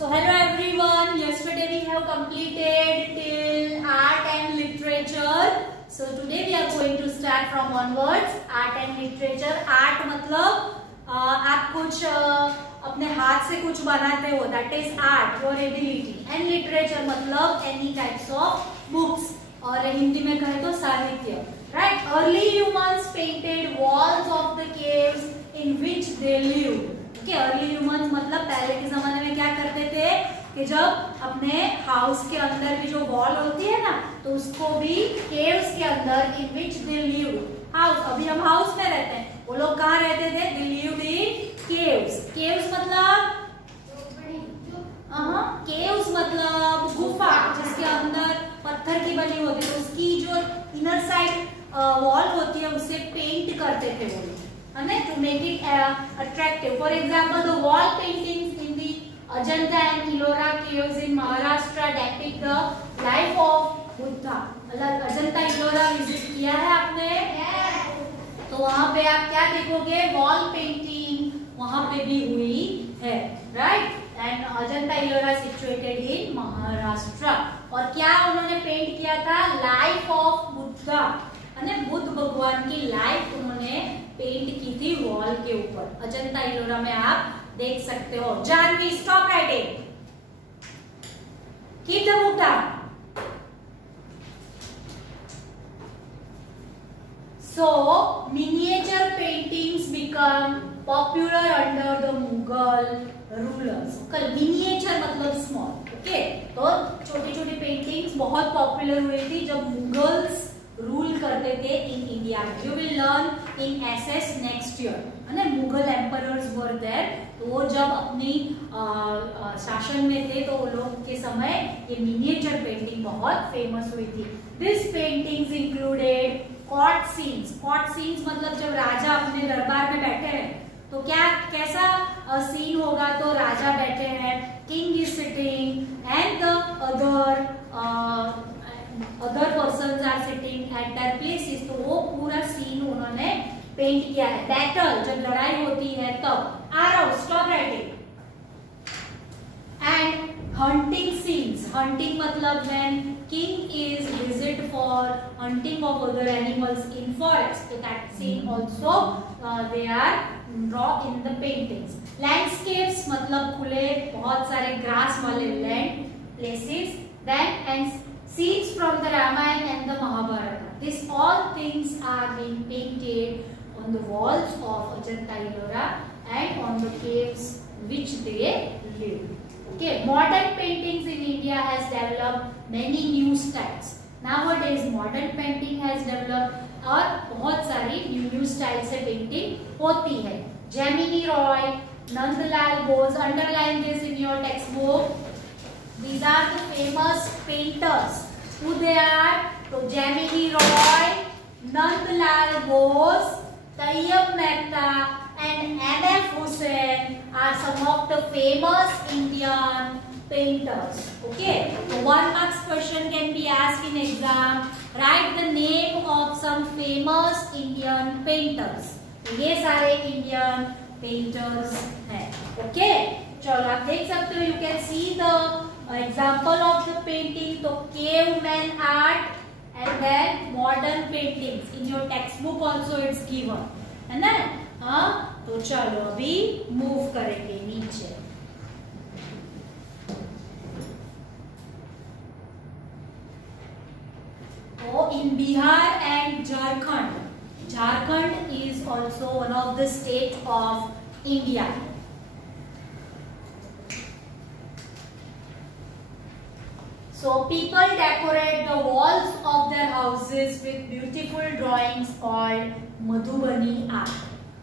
So hello everyone. Yesterday we have completed till art and literature. So today we are going to start from onwards art and literature. Art मतलब आप कुछ अपने हाथ से कुछ बनाते हो, that is art, your ability. And literature मतलब any types of books. और हिंदी में कहें तो साहित्य. Right? Early humans painted walls of the caves in which they lived. Okay, early humans मतलब पहले के जमाने में क्या करते थे कि जब अपने हाउस के अंदर भी जो वॉल होती है ना, तो उसको भी केव्स के अंदर in which they lived. House, अभी हम हाउस में रहते हैं, वो लोग कहाँ रहते थे? They lived in caves. Caves मतलब केव्स मतलब गुफा जिसके अंदर पत्थर की बनी होती है, तो उसकी जो इनर साइड वॉल होती है उसे पेंट करते थे वो लोग, है ना, to make it attractive. For example the wall paintings in the Ajanta and Ellora caves in Maharashtra depict the life of Buddha. मतलब अजंता इलोरा विजिट किया है आपने? तो वहां पे आप क्या देखोगे? वॉल पेंटिंग वहां पे भी हुई है, right. And Ajanta Ellora situated in Maharashtra. और क्या उन्होंने पेंट किया था? लाइफ ऑफ बुद्धा, बुद्ध भगवान की लाइफ उन्होंने पेंट की थी वॉल के ऊपर. अजंता इलोरा में आप देख सकते हो. Jahnavi, stop writing, keep the book down. So miniature paintings become popular under the Mughal rulers. कल miniature मतलब small, okay? तो छोटी छोटी पेंटिंग्स बहुत पॉपुलर हुई थी जब मुगल्स रूल करते थे in India. You will learn in SS next year, है ना. मुगल एम्परर्स वर देयर, तो वो जब अपनी शासन में थे तो वो लोग के समय ये मिनिएचर पेंटिंग बहुत फेमस हुई थी. This paintings included court scenes. Court scenes मतलब जब राजा अपने दरबार में बैठे हैं तो क्या कैसा सीन होगा? तो राजा बैठे हैं, king is sitting and the other persons are sitting at their places. तो वो पूरा सीन उन्होंने पेंट किया है. बैटल जब लड़ाई होती है तब. आरो, stop writing. And hunting scenes. Hunting मतलब when king is visit for hunting of other animals in forest, so that scene also they are draw in the paintings. Landscapes मतलब खुले बहुत सारे grass वाले land places. Then and scenes from the Ramayana and the Mahabharata. These all things are being painted on the walls of Ajanta Ellora and on the caves which they live. Okay, modern paintings in India has developed many new styles. Nowadays modern painting has developed और बहुत सारी new style से painting होती है. Jamini Roy, Nandalal Bose, underline this in your text book. These are the famous painters. Who they are? तो Jamini Roy, Nandalal Bose, Tyeb Mehta and M.F. Hussain are some of the famous Indian painters. Okay, so 1 marks question can be asked in exam. Write the name of some famous Indian painters. ये सारे Indian painters हैं. Okay, चलो आप देख सकते हो. You can see the example of the painting. तो caveman art and then modern paintings in your textbook also it's given, है ना. हाँ, तो चलो अभी मूव करेंगे नीचे. तो in Bihar and Jharkhand. Jharkhand is also one of the state of India. So people decorate the walls of their houses with beautiful drawings called Madhubani art.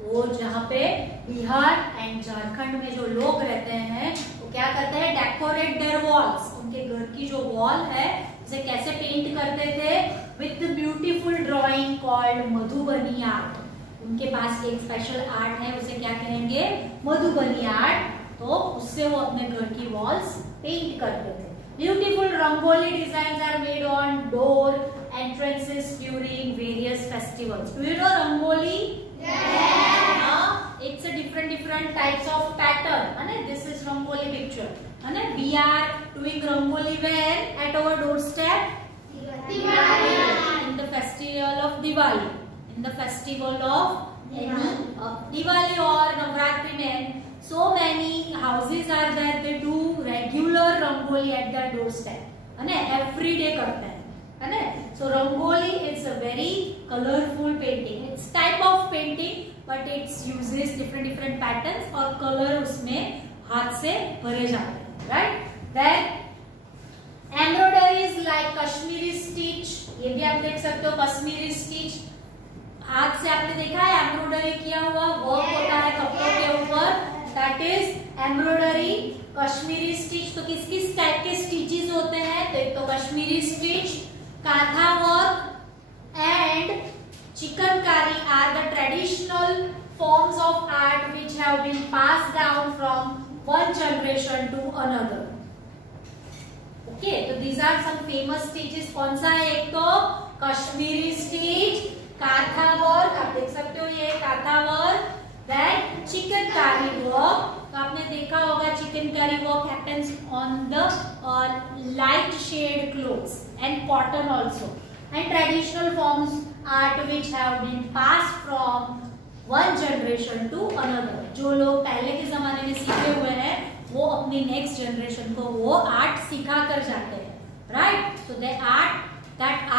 वो जहाँ पे बिहार एंड झारखंड में जो लोग रहते हैं वो क्या करते हैं? Decorate their walls. उनके घर की जो वॉल है उसे कैसे पेंट करते थे? With beautiful drawing called Madhubani art. उनके पास एक स्पेशल आर्ट है, उसे क्या कहेंगे? मधुबनी आर्ट. तो उससे वो अपने घर की वॉल्स पेंट करते थे. Beautiful rangoli designs are made on door entrances during various festivals. Do you know Rangoli? Yes. it's a different types of pattern. And this is Rangoli picture. And we are doing Rangoli when at our doorstep. Diwali. In the festival of Diwali. In the festival of Diwali or Navratri mein, so many houses are there. They do regular Rangoli at their doorstep. And every day करते हैं. So Rangoli is a very colorful painting. It's type of painting, but it uses different patterns और color उसमें हाथ से भरे जाते हैं, right? Then embroidery is like Kashmiri stitch. ये भी आप देख सकते हो Kashmiri stitch. हाथ से आपने देखा है एम्ब्रॉयडरी किया हुआ वर्क होता है कपड़ों के ऊपर. That is embroidery. Kashmiri stitch तो किस किस टाइप के स्टिचेस होते हैं? तो एक तो Kashmiri stitch, Katha work and chikankari are the traditional forms of art which have been passed down from one generation to another. Okay, तो these are some famous stitches. कौन सा है? एक तो कश्मीरी स्टिच, काथा वर्क, आप देख सकते हो ये काथा वर्क, then चिकनकारी वर्क. तो आपने देखा होगा chikankari work happens on the light shade clothes and cotton also. And traditional forms art which have been passed from one generation to another. जो लोग पहले के जमाने में सीखे हुए हैं वो अपनी नेक्स्ट जनरेशन को वो आर्ट सिखा कर जाते हैं, right? So that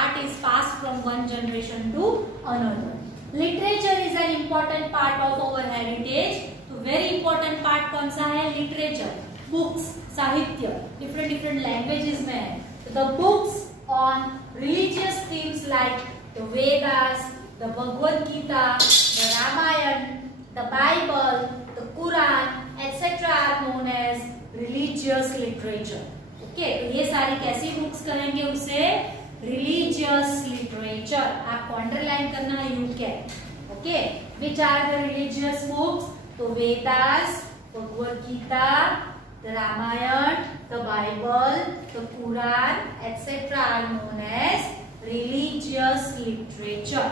art is passed from one generation to another. Literature is an important part of our heritage. तो very important part कौन सा है? Literature, books, साहित्य, different languages में है. So the books on religious themes like the Vedas, the Bhagavad Gita, the Ramayana, the Bible, the Quran, etc. are known as religious literature. Okay, तो ये सारी कैसी बुक्स करेंगे उसे? Religious literature. आपको अंडरलाइन करना है, you can. Okay, which are the religious books? तो Vedas, Bhagavad Gita, the Ramayana, the Bible, the Quran, etc. are known as religious literature.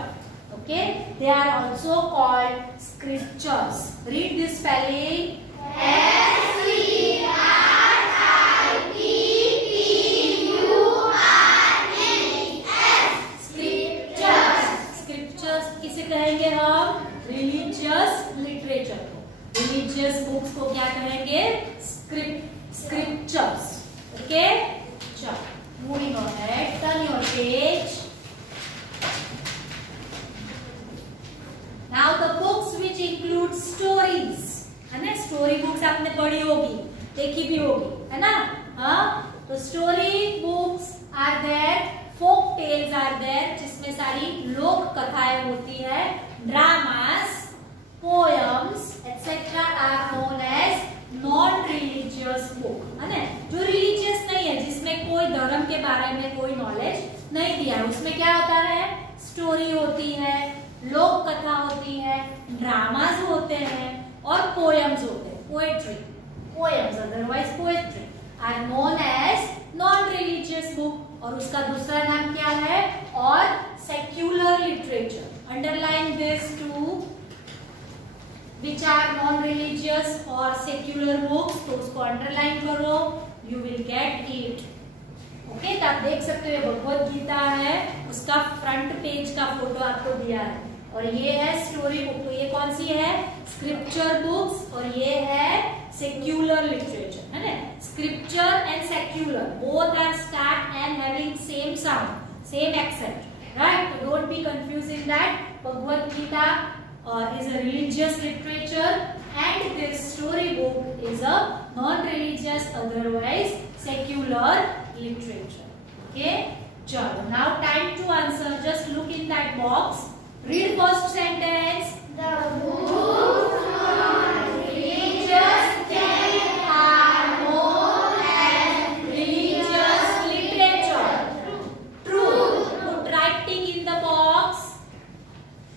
Okay, they are also called scriptures. Read this spelling. कहेंगे हम religious literature को. Religious books को क्या कहेंगे? Scriptures. Okay, चलो moving ahead, turn your page. Now the books which include stories. है ना, story books आपने पढ़ी होगी, देखी भी होगी, है ना? हाँ, तो story books are there, folk tales are there, जिसमें सारी लोक कथाएं होती है. Dramas, poems etc. are known as non-religious book. है ना, जो रिलीजियस नहीं है, जिसमें कोई धर्म के बारे में कोई नॉलेज नहीं दिया है, उसमें क्या होता है? स्टोरी होती है, लोक कथा होती है, ड्रामास होते हैं और पोएम्स होते हैं. Poetry, poems otherwise poetry are known as non-religious book. और उसका दूसरा नाम क्या है? और secular literature. Underline this too, which are non religious और सेक्युलर बुक्स. तो उसको अंडरलाइन करो, you will get it. Okay, तो आप देख सकते हो भगवत गीता है, उसका फ्रंट पेज का फोटो आपको दिया है. और ये है स्टोरी बुक. तो ये कौन सी है? Scripture books. और ये है सेक्युलर लिटरेचर. है ना, scripture and secular both are start and having same sound, same accent, right? So don't be confusing that. Bhagavad Gita is a religious literature and this story book is a non-religious, otherwise secular literature. Okay, chalo, now time to answer. Just look in that box. Read first sentence. The books on religious themes are known as religious literature. True. Put right tick in the box.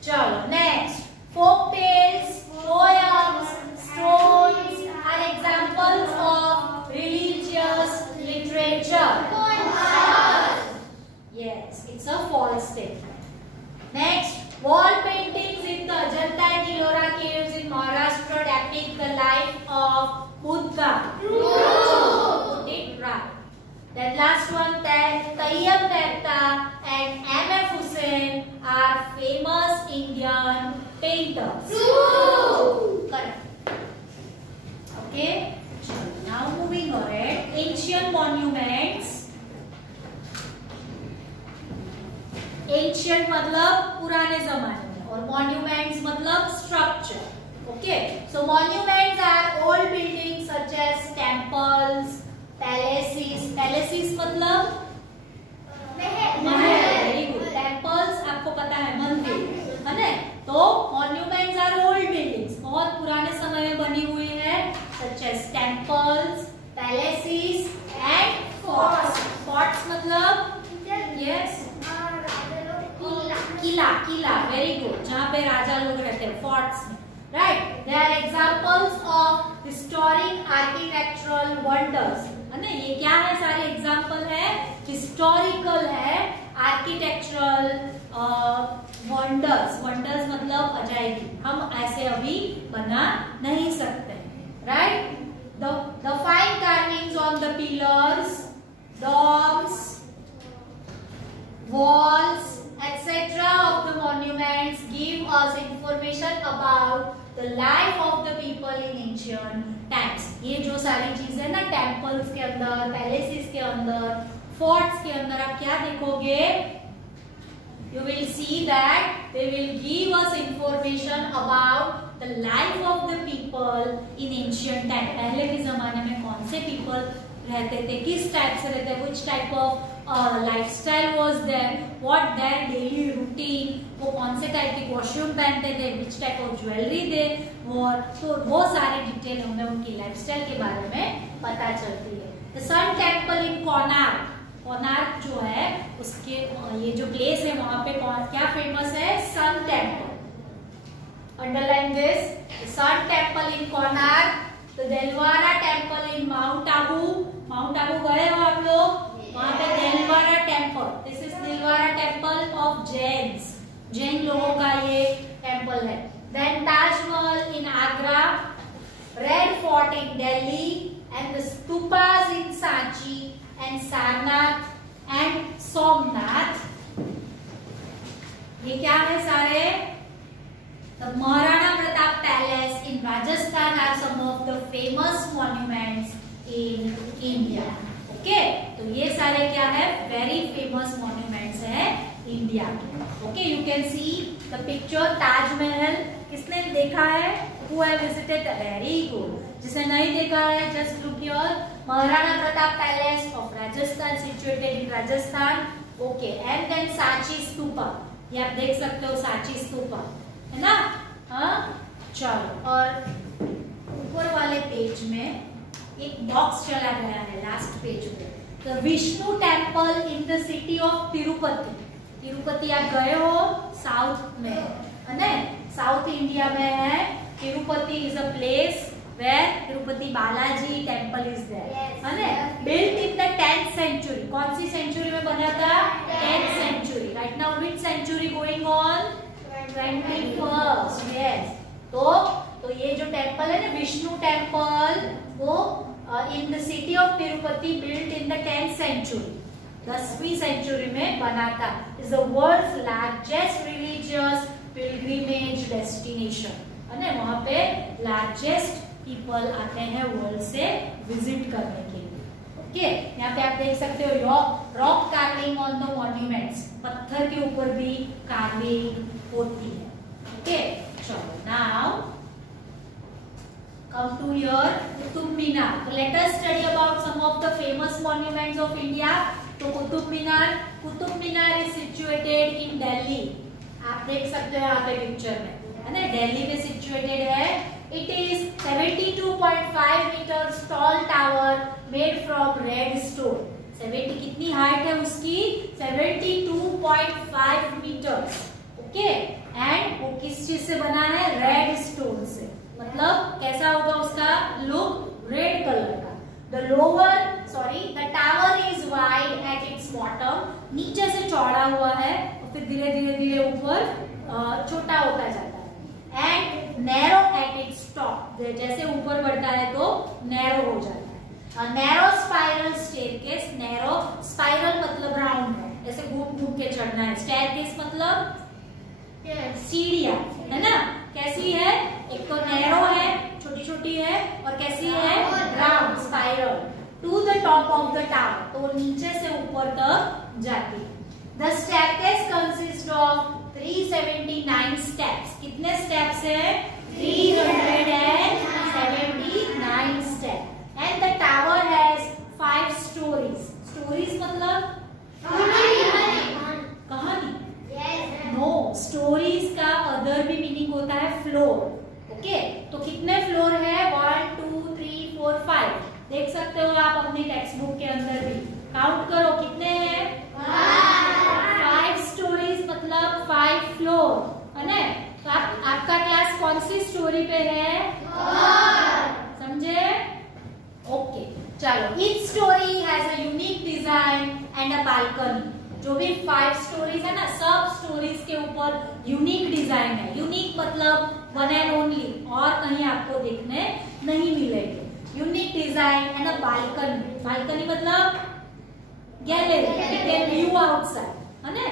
Chalo, next. Folk tales, poems, stories are examples of religious literature. Yes, it's a false statement. Next, wall paintings in the Ajanta and Ellora caves in Maharashtra of Buddha. Put it right. Then last one, Tayyab Mehta and M.F. Hussain are famous Indian painters. Correct. Okay. Now moving ahead, ancient monuments. Ancient मतलब पुराने जमाने में, और monuments मतलब structure. Okay. So monuments are old buildings such as temples, palaces. Palaces मतलब महल. Very good. Temples आपको पता है मंदिर, है ना? तो monuments are old buildings, बहुत पुराने समय में बनी हुई है, such as temples, palaces and forts. Forts मतलब yes, किला. Very good. जहाँ पे राजा लोग रहते हैं, forts में. Right? They are examples of historic architectural wonders. है ना? ये क्या है? सारे एग्जाम्पल है, हिस्टोरिकल है, आर्किटेक्चरल वंडर्स. वंडर्स मतलब अजायबी. हम ऐसे अभी बना नहीं सकते. Right? The fine carvings on the pillars, domes, walls, etc. of the monuments give us information about the life of the people in ancient times. ये जो सारी चीजें ना टेम्पल्स के अंदर, पैलेसेस के अंदर, फोर्ट्स के अंदर आप क्या देखोगे? You will see that they will give us information about the life of the people in ancient time. पहले के जमाने में कौन से people रहते थे, किस टाइप से रहते थे, which type of lifestyle was there, what their daily routine, वो कौन से टाइप की कॉस्ट्यूम पहनते थे, which type of ज्वेलरी दे, तो वो सारे डिटेल हमें उनकी लाइफस्टाइल के बारे में पता चलती है. The Sun Temple in Konark. Konark जो है उसके ये जो प्लेस है वहां पे क्या फेमस है? Sun Temple. Underline this. Sun Temple in Konark. The Dilwara temple in Mount Abu. Mount Abu गए हो आप लोग? वहां पे Dilwara temple. This is Dilwara temple of Jains. Jain लोगों का ये टेम्पल है. Then Taj Mahal in Agra, Red Fort in Delhi and the stupas in Sanchi and Sarnath and Somnath. ये क्या है सारे? The Maharana Pratap Palace in Rajasthan are some of the famous monuments in India. Okay, तो ये सारे क्या है? Very famous monuments है इंडिया के. Okay, you can see the picture. Taj Mahal किसने देखा है? Who have visited? Very good. जिसे नहीं देखा है, just look here. Maharana Pratap Palace of Rajasthan, situated in Rajasthan. Okay, and then Sanchi Stupa. ये आप देख सकते हो सांची स्तूपा, है ना? हाँ, चलो. और ऊपर वाले पेज में एक बॉक्स चला गया है लास्ट पेज पे. The Vishnu Temple in the city of Tirupati. Tirupati आप गए हो? साउथ में, है ना? साउथ इंडिया में है. Tirupati is a place where Tirupati Balaji temple is there. है ना? Built in the 10th century. कौन सी सेंचुरी में बना था? 10th century. Right now which century going on? 21st. Yes. तो ये जो टेम्पल है ना, विष्णु टेम्पल, वो in the city of Tirupati, built in the 10th century. 10वीं सेंचुरी में बना था. Is the world's largest religious pilgrimage destination. है ना? वहाँ पे largest पीपल आते हैं वर्ल्ड से विजिट करने के लिए. ओके, यहाँ पे आप देख सकते हो rock carving on the monuments. पत्थर के ऊपर भी कार्विंग होती है. ओके, चलो. Now come to your Qutub Minar. तो let us study about some of the famous monuments of India. तो Qutub Minar is situated in Delhi. आप देख सकते हो यहाँ पे पिक्चर में, है ना? दिल्ली में सिचुएटेड है. It is 72.5 meters tall tower made from red stone. 70 कितनी हाइट है उसकी? 72.5 meters. ओके, एंड वो किस चीज से बना है? रेड स्टोन से. मतलब कैसा होगा उसका लुक? रेड कलर का. The tower is wide at its bottom. नीचे से चौड़ा हुआ है और फिर धीरे धीरे ऊपर छोटा होता जाता है. And narrow at its top, जैसे ऊपर बढ़ता है तो नैरो हो जाता है। Narrow spiral staircase, narrow spiral मतलब राउंड है, ऐसे घूम घूम के चढ़ना है। स्टेयरकेस मतलब सीढ़ियां, है ना, कैसी है, एक तो नैरो है, छोटी छोटी है, और कैसी है, round spiral, to the top of the tower, तो नीचे से ऊपर तक जाती है। The staircase consist of 379 steps, कितने स्टेप्स है, 379 step, and the tower has 5 stories, stories मतलब कहानी, नो, स्टोरीज का अदर भी मीनिंग होता है फ्लोर, ओके, तो कितने फ्लोर है, 1 2 3 4 5, देख सकते हो आप अपनी टेक्स्ट बुक के अंदर भी, काउंट करो कितने हैं, 5 स्टोरीज मतलब 5 फ्लोर, है ना। तो आपका क्लास कौन सी स्टोरी पे है, समझे, ओके, चलो। Each story has a unique design and a balcony, जो भी 5 स्टोरीज है ना, सब स्टोरीज के ऊपर यूनिक डिजाइन है, यूनिक मतलब वन एंड ओनली, और कहीं आपको देखने नहीं मिलेगी, unique design and a balcony, balcony मतलब गैलरी, व्यू आउटसाइड, है ना।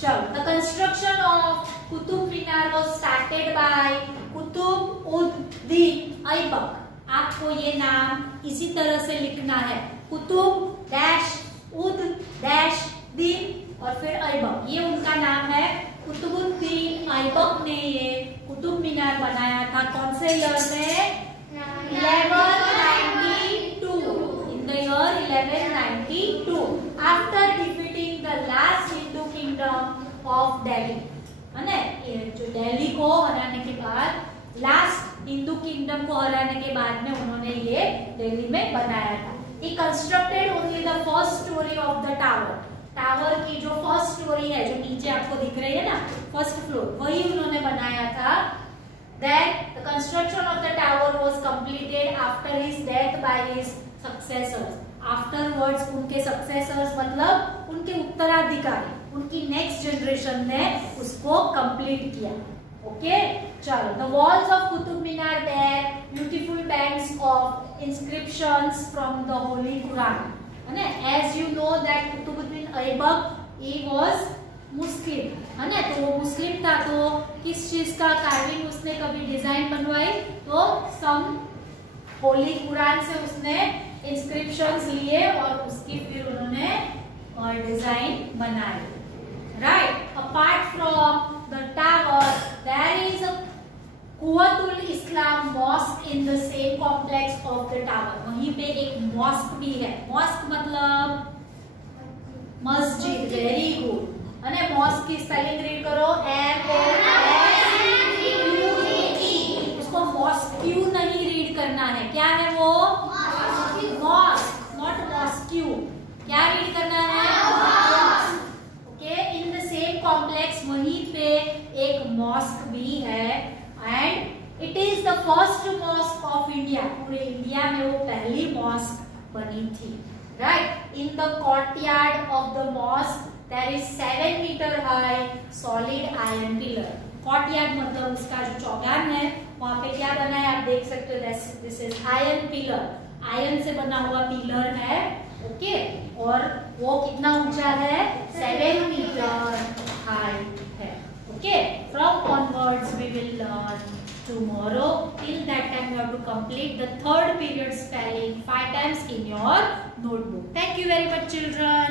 चलो, the construction of Qutub Minar was started by Qutb-ud-din Aibak, आपको ये नाम इसी तरह से लिखना है, कुतुब डैश उद डैश दीन और फिर ऐबक, ये उनका नाम है। कुतुबुद्दीन ऐबक ने ये कुतुब मीनार बनाया था, कौन से ईयर में, 1192, in the year 1192, after defeating the last Hindu kingdom of Delhi, है ना, जो दिल्ली को हराने के बाद, लास्ट हिंदू किंगडम को हराने के बाद में उन्होंने ये दिल्ली में बनाया था। He constructed only the first story of the tower. Tower की जो फर्स्ट स्टोरी है, जो नीचे आपको दिख रही है ना, फर्स्ट फ्लोर, वही उन्होंने बनाया था। Then the construction of the tower was completed after his death by his successors. Afterwards, उनके successors मतलब उनके उत्तराधिकारी, उनकी नेक्स्ट जनरेशन ने उसको कंप्लीट किया, ओके। चलो, the walls of Qutub Minar bear beautiful bands of inscriptions from the Holy Quran, है ना। As you know that Qutbuddin Aibak, he was Muslim, है ना, तो वो मुस्लिम था, तो किस चीज का कार्विंग उसने कभी डिजाइन बनवाई, तो सम होली कुरान से उसने इंस्क्रिप्शंस लिए और उसकी फिर उन्होंने डिजाइन बनाई, right. Apart from the tower there is a Quwwatul Islam mosque in the same complex of the tower, वहीं पे एक मॉस्क भी है, मॉस्क मतलब मस्जिद, वेरी गुड, है ना। मॉस्क की स्पेलिंग रीड करो, M-O-S-Q-E, उसको मॉस्क्यू नहीं रीड करना है, क्या है वो, मॉस्क, नॉट मॉस्क्यू, क्या रीड करना है, okay. In the same complex, वहीं पे एक मॉस्क भी है, and it is the first mosque of India, पूरे इंडिया में वो पहली मॉस्क बनी थी, right. In the courtyard of the mosque there is 7 metre high solid iron pillar, courtyard मतलब उसका जो चौगान है, वहां पे क्या बना है आप देख सकते हो, this is iron pillar, iron से बना हुआ पिलर है, ओके। और वो कितना ऊंचा है, 7 मीटर हाई है, okay. From onwards we will learn tomorrow. Till that time you have to complete the 3rd period spelling 5 times in your notebook. Thank you very much, children.